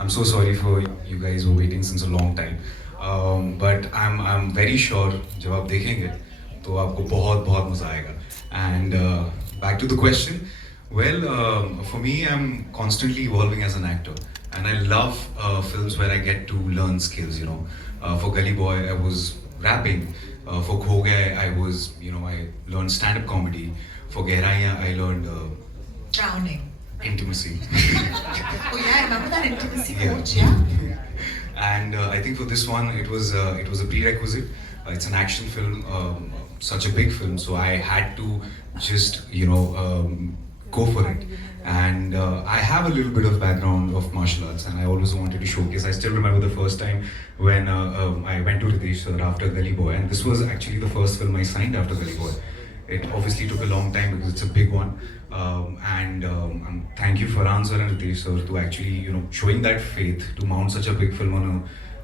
I'm so sorry for you guys who are waiting since a long time. But I'm very sure जब आप देखेंगे तो आपको बहुत बहुत मजा आएगा. And back to the question. Well, for me, I'm constantly evolving as an actor, and I love films where I get to learn skills. For Gully Boy, I was rapping. For Kho Gaye, I learned stand-up comedy. For Gehraiyan, I learned Drowning. intimacy. Oh yeah, I remember that intimacy Yeah. coach, yeah? And I think for this one, it was a prerequisite. It's an action film, such a big film, so I had to just go for it. And I have a little bit of background of martial arts, and I always wanted to showcase. I still remember the first time when I went to Ritesh sir after Gully Boy, and this was actually the first film I signed after Gully Boy. It obviously took a long time because it's a big one. And thank you Farhan sir and Ritesh sir to actually showing that faith to mount such a big film on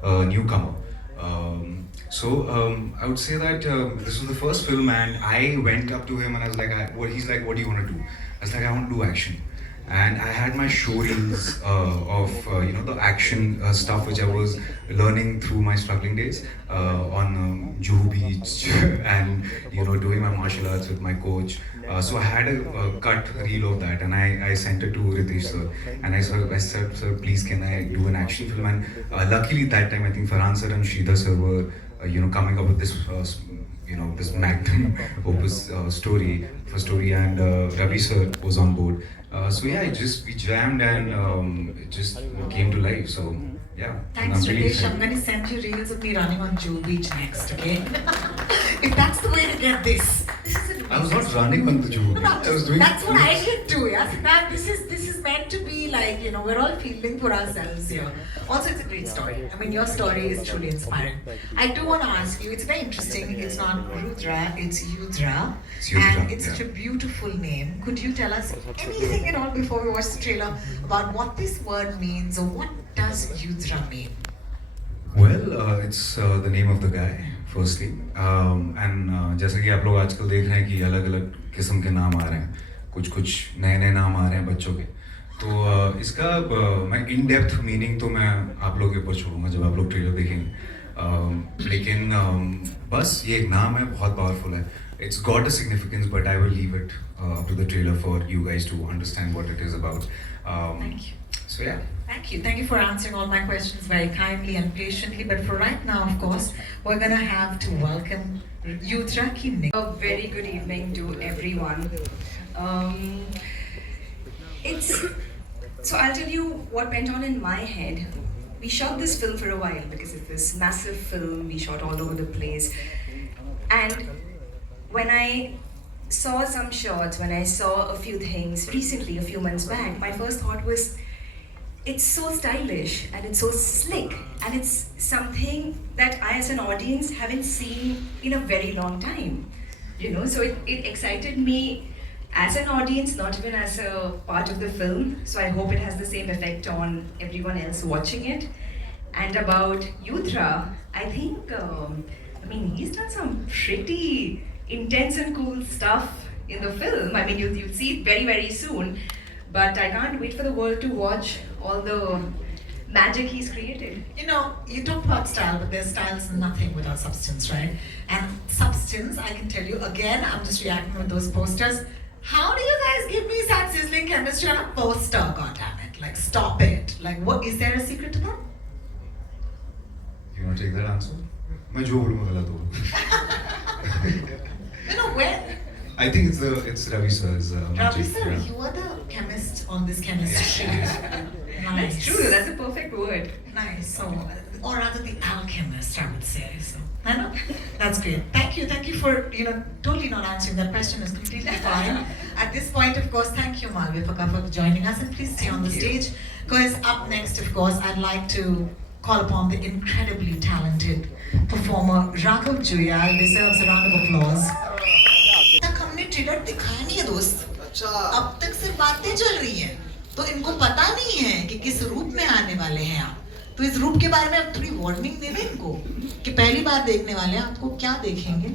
a newcomer. I would say that this was the first film, and I went up to him and I was like, he's like, what do you want to do? I was like, I want to do action. And I had my show reels of the action stuff which I was learning through my struggling days on Juhu Beach and doing my martial arts with my coach. So I had a cut reel of that, and I sent it to Ritesh sir, and I said, sir, please can I do an action film? And luckily that time I think Farhan sir and Sridhar sir were coming up with this this magnum opus story, and Ravi sir was on board. So yeah, we jammed, and it just came to life. So yeah, Thanks, I'm really Ritesh. excited. I'm going to send you reels of me running on Juhu Beach next, okay? If that's the way to get this. This is I was not running on the Juhu. I was doing. That's what I did too, yeah. So that this is meant to be like, we're all feeling for ourselves here. Also, it's a great story. I mean, your story is truly inspiring. I do want to ask you, it's very interesting. It's not Rudra, it's Yudra. It's Yudra, And it's such a beautiful name. Could you tell us anything at all before we watch the trailer about what this word means, or what does Yudra mean? Well, it's the name of the guy, firstly. And जैसा कि आप लोग आजकल देख रहे हैं कि अलग-अलग किस्म के नाम आ रहे हैं, कुछ नए नाम आ रहे हैं बच्चों के. तो इसका मैं इन डेप्थ मीनिंग तो मैं आप लोगों के ऊपर छोड़ूंगा जब आप लोग ट्रेलर देखेंगे. लेकिन बस ये एक नाम है, बहुत पावरफुल है. It's got a significance, but I will leave it to the trailer for you guys to understand what it is about. Thank you. So yeah. Thank you. Thank you for answering all my questions very kindly and patiently. But for right now, of course, we're going to have to welcome Yudra Kinne. A very good evening to everyone. So I'll tell you what went on in my head. We shot this film for a while because it's this massive film. We shot all over the place. And when I saw some shots, when I saw a few things recently, a few months back, my first thought was, it's so stylish and it's so slick, and it's something that I as an audience haven't seen in a very long time. So it excited me as an audience, not even as a part of the film. So I hope it has the same effect on everyone else watching it. And about Yudra, I think, he's done some pretty intense and cool stuff in the film. I mean, you'll see it very, very soon. But I can't wait for the world to watch all the magic he's created. You talk about style, but there's styles nothing without substance, right? And substance, I can tell you, again, I'm just reacting with those posters. How do you guys give me such sizzling chemistry on a poster? God damn it. Like, stop it. Like, what is there a secret to that? You want to take that answer? मैं जो बोलूँगा गलत होगा. Where? I think it's Ravi sir's Ravi magic. sir, Yeah. you are the chemist on this chemistry. Nice. That's true, that's a perfect word. Nice. So, or rather the alchemist, I would say. So, I know. That's great. Thank you for totally not answering that question. Is completely fine. At this point, of course, thank you, Malvi Pakka, for joining us, and please stay on the stage. Because up next, of course, I'd like to call upon the incredibly talented performer Raghav Juyal. Deserves a round of applause. तक हमने trailer दिखाया नहीं है दोस्त. अब तक सिर्फ बातें चल रही हैं, तो इनको पता नहीं है कि किस रूप में आने वाले हैं आप. तो इस रूप के बारे में आप थोड़ी वार्निंग दे दें इनको कि पहली बार देखने वाले हैं, आपको क्या देखेंगे.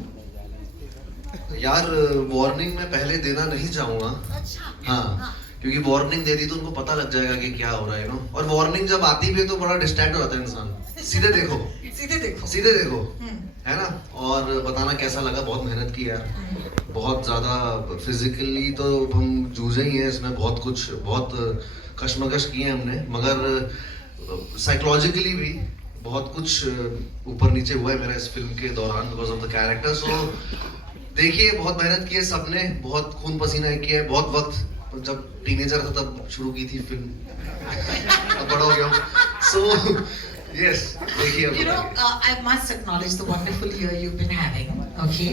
यार वार्निंग मैं पहले देना नहीं चाहूँगा. अच्छा. हाँ, क्योंकि वार्निंग दे दी तो उनको पता लग जाएगा कि क्या हो रहा है, यू नो। और वार्निंग जब आती भी है तो बड़ा डिस्ट्रैक्ट हो जाता है इंसान। सीधे देखो, सीधे देखो। सीधे देखो, हम्म, है ना। और बताना कैसा लगा, बहुत मेहनत की यार, बहुत ज़्यादा। फिजिकली तो हम जूझे ही हैं इसमें, बहुत कुछ, बहुत कशमकश की है हमने, मगर साइकोलॉजिकली भी बहुत कुछ ऊपर नीचे हुआ है मेरा इस फिल्म के दौरान बिकॉज ऑफ द कैरेक्टर। सो देखिए, बहुत मेहनत की है सबने, बहुत खून पसीना किया है, बहुत वक्त, जब टीनेजर था तब शुरू की थी फिल्म, अब बड़ा हो गया। सो यस, देखिए अब You know, बताइए। I must acknowledge the wonderful year you've been having. Okay.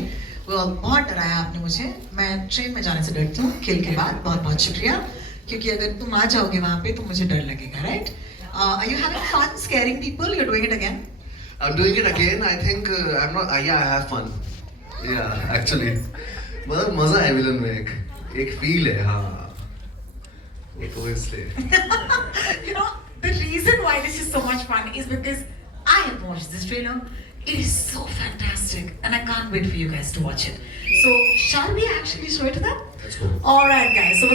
Well, बहुत डराया आपने मुझे। मैं ट्रेन में जाने से डरती हूँ किल के बाद। बहुत बहुत शुक्रिया, क्योंकि अगर तुम आ जाओगे वहाँ पे तो मुझे डर लगेगा, right? Are you having fun scaring people? You're doing it again? I'm doing it again. I think I'm not. Yeah, I have fun. Yeah, actually, मतलब मजा है विलन में, एक फील है, हाँ, वो तो इसलिए। You know, the reason why this is so much fun is because I have watched this trailer. It is so fantastic, and I can't wait for you guys to watch it. So, shall we actually show it to them? Let's go. All right, guys. So